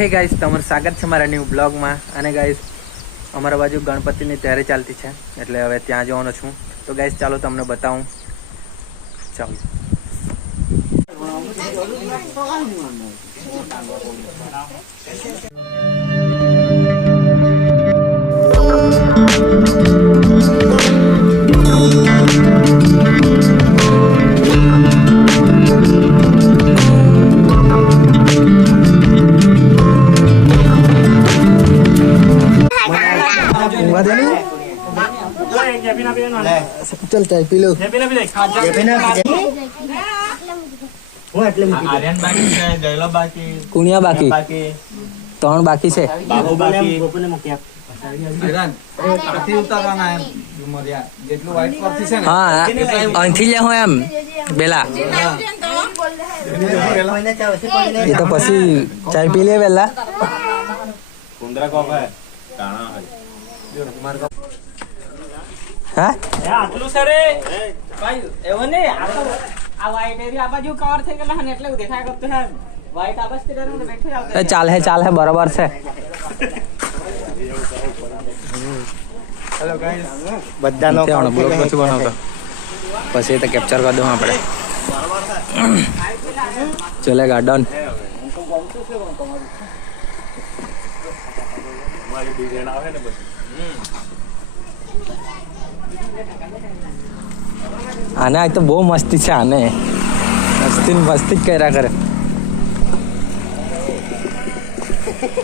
હે ગાઈસ, તમારું સ્વાગત છે મારા ન્યૂ બ્લોગમાં. અને ગાઈસ, અમારા બાજુ ગણપતિની તૈયારી ચાલતી છે, એટલે હવે ત્યાં જવાનો છું. તો ગાઈસ, ચાલો તમને બતાવું. ચાલો. चल चाय पी लो. कुणिया बाकी 3 बाकी છે. હા અહીંથી લે હું એમ બેલા એ તો પછી ચાય પી લે પેલા. હા આટલું સરે ભાઈ એવો ને આ વાઈટ એરિયા આ બાજુ કવર થઈ ગયેલા ને એટલે દેખાય કરતું હે વાઈટ આ બસ તે ને બેઠો આવતો ચાલ હે બરાબર છે. હેલો ગાઈસ, બધાનો બ્લોગ પછી બનાવતો પછી તો કેપ્ચર કરી દઉં આપણે. ચલે ગાર્ડન આને આજ તો બહુ મસ્તી છે. આને મસ્તી જ કર્યા કરે.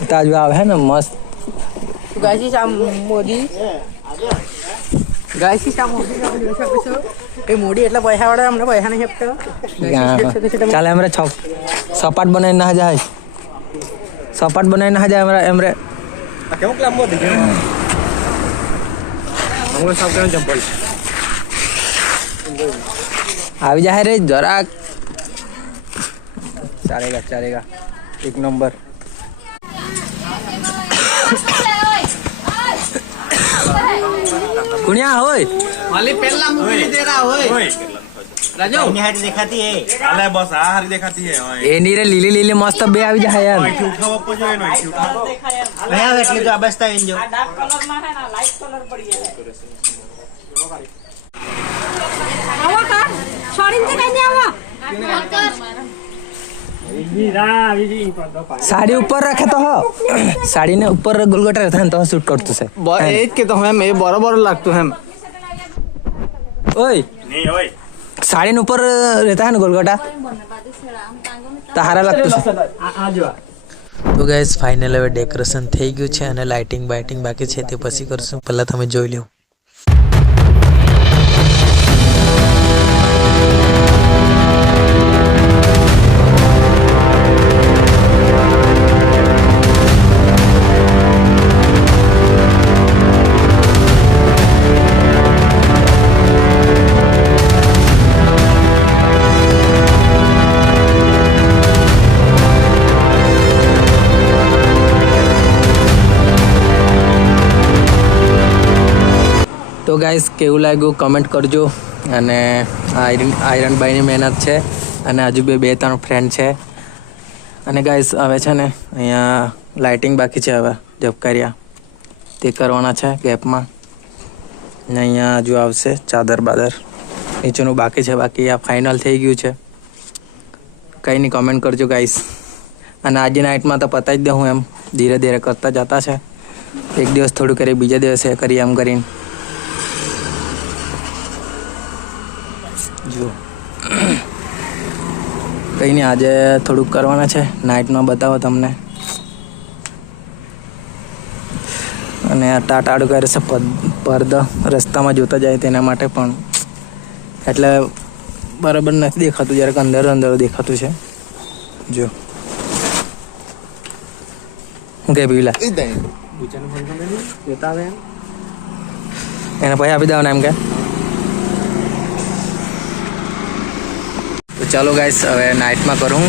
તાજુ આવે હે ને મસ્ત. ગાઈસ આ મોદી જોઈ શકો છો. એ મોદી એટલે પૈસા વાળા અમને પૈસા નહીં આપતો. ચાલે એમરે સપાટ બનાવીને ના જાય. સપાટ બનાવીને ના જાય એમરે. કેવું લાંબો થઈ ગયો હમણાં સાફ કરીને ચંપલ આવી જાય રે જરાક. ચાલેગા 1 નંબર. कुणिया होय वाली पहला मूवी नहीं दे रहा होय राजू निहारी दिखाती है अले बस आ हारी दिखाती है ए नीरे લીલી મસ્ત બે આવી જાય યાર. અહીંથી ઉઠાવો કો જોય નો અહીંથી ઉઠાવો नहीं आवे એટલે તો આ બસતા ઇન જો આ ડાર્ક કલર માં હે ના લાઈટ કલર પડી હે આવા કા છોડીને કઈ દે આવા साड़ी ऊपर रखे तो हो. साड़ी ने ऊपर गोलगोटा रहता है तो शूट करते से एज के तो हम ये बराबर लागतो हम ओए नहीं ओए साड़ी ने ऊपर रहता है ना गोलगोटा तो हारा लगतो से. તો ગાઈસ ફાઇનલ હવે ડેકોરેશન થઈ ગયું છે અને લાઇટિંગ બાઇટિંગ બાકી છે તે પછી કરશું. પહેલા તમે જોઈ લો. તો ગાઈસ કેવું લાગ્યું કમેન્ટ કરજો. અને આયરન ભાઈની મહેનત છે અને હજુ 2-3 ફ્રેન્ડ છે. અને ગાઈસ હવે છે ને અહીંયા લાઇટિંગ બાકી છે. હવે ઝબકારિયા તે કરવાના છે ગેપમાં. ને અહીંયા હજુ આવશે ચાદર બાદર નીચેનું બાકી છે. બાકી આ ફાઇનલ થઈ ગયું છે. કંઈ નહીં કમેન્ટ કરજો ગાઈસ. અને આજે નાઇટમાં તો પતાવી જ દઉં એમ ધીરે ધીરે કરતા જતા છે. એક દિવસ થોડું કરી બીજા દિવસે કરીએ એમ કરીને. જો કંઈ નહીં આજે થોડુંક કરવાના છે નાઇટમાં બતાવો તમને. અને આ ટાટાડું કરે છે પડદા રસ્તામાં જોતા જાય તેના માટે પણ એટલે બરાબર નથી દેખાતું. જરાક અંદર દેખાતું છે. જો હું કે પીલા એને પૈસા આપી દેવાના એમ કે. તો ચાલો ગાઈસ હવે નાઇટમાં કરું.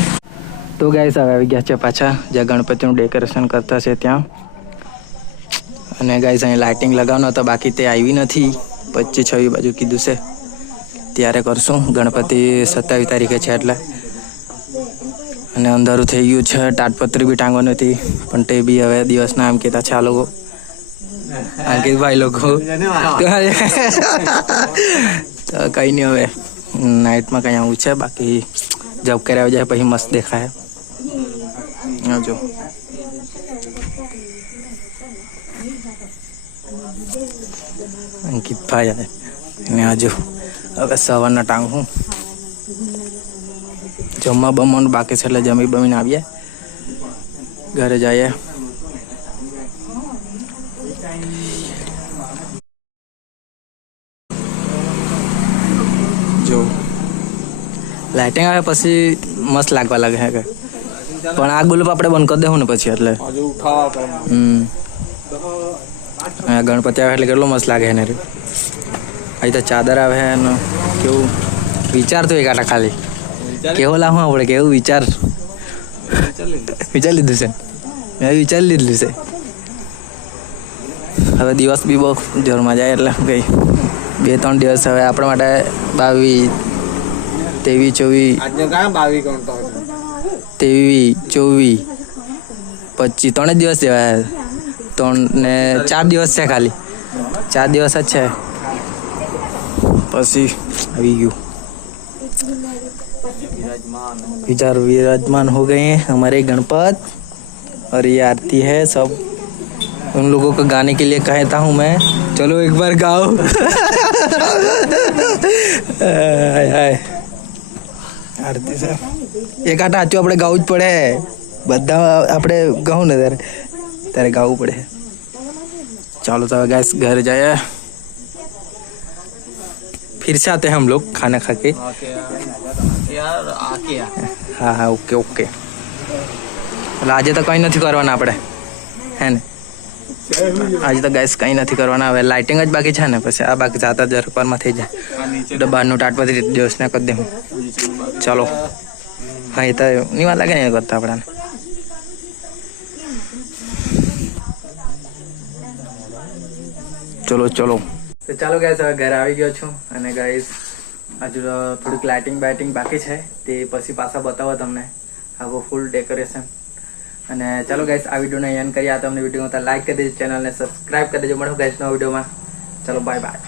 તો ગાઈસ હવે આવી ગયા છે પાછા જ્યાં ગણપતિનું ડેકોરેશન કરતા છે ત્યાં. અને ગાઈસ અહીં લાઇટિંગ લગાવવાનો હતો બાકી તે આવી નથી. 25-26 બાજુ કીધું છે ત્યારે કરશું. ગણપતિ 27 તારીખે છે એટલે અને અંધારું થઈ ગયું છે. તાટપત્રી બી ટાંગવાની હતી પણ તે બી હવે દિવસના એમ કહેતા છે આ લોકો અંકિતભાઈ લોકો તો કંઈ નહીં, હવે નાઇટમાં કંઈ આવું છે. બાકી જબ કર્યા આવી જાય પછી મસ્ત દેખાય. જો અંકિતભાઈ આવે ને હજુ હવે સવારના ટાંગ હું જમવા બમવાનું બાકી છે એટલે જમી બમીને આવીએ, ઘરે જઈએ. જો લાઇટિંગ આવે પછી મસ્ત લાગવા લાગે છે પણ આગ બલ્બ આપણે બંધ કરી દેવું ને પછી એટલે ગણપતિ આવે એટલે કેટલો મસ્ત લાગે ને. અહીં તો ચાદર આવે ને કેવું વિચારતું એક આટા ખાલી કેવું લાવું આપણે કેવું વિચારી લીધું છે. મેં વિચારી લીધું છે. હવે દિવસ બી બહુ જોરમાં જાય એટલે કંઈ 2-3 દિવસ હવે આપણા માટે 22, 23, 24, 3 દિવસ જેવા 3 ને 4 દિવસ છે, ખાલી 4 દિવસ જ છે પછી આવી ગયું. विचार विराजमान हो गए हैं हमारे गणपत और ये आरती है. सब उन लोगों को गाने के लिए कहता हूँ मैं, चलो एक बार गाओ. आरती से एक आटा आचो આપણે ગાવું જ પડે. બધા આપણે ગાવું ને ત્યારે ગાવું પડે. ચાલો तो गाइस घर जाए, फिर से आते हैं हम लोग खाना खा के. હા હા ઓકે ઓકે. એટલે આજે તો કંઈ નથી કરવાના આપણે, હે ને? આજે તો ગાઈસ કંઈ નથી કરવાના. હવે લાઇટિંગ જ બાકી છે ને, પછી આ બાકી જાતા જ રૂપારમાં થઈ જાય. ડબ્બાનું તાટપત્રી દિવસને કરી દે હું. ચાલો હા એ તો ની વાત લાગે ને કરતા આપણાને. ચલો ચલો તો ચાલો ગાઈસ હવે ઘરે આવી ગયો છું અને ગાઈસ હજુ થોડીક લાઇટિંગ બાઇટિંગ બાકી છે તે પછી પાછા બતાવો તમને આખું ફૂલ ડેકોરેશન. અને ચાલો ગાઈસ આ વિડીયોને એન્ડ કરીએ. આ તમને વિડીયો લાઈક કરી દેજો, ચેનલને સબસ્ક્રાઇબ કરી દેજો. મળો ગાઈસ નવા વિડીયોમાં. ચાલો બાય બાય.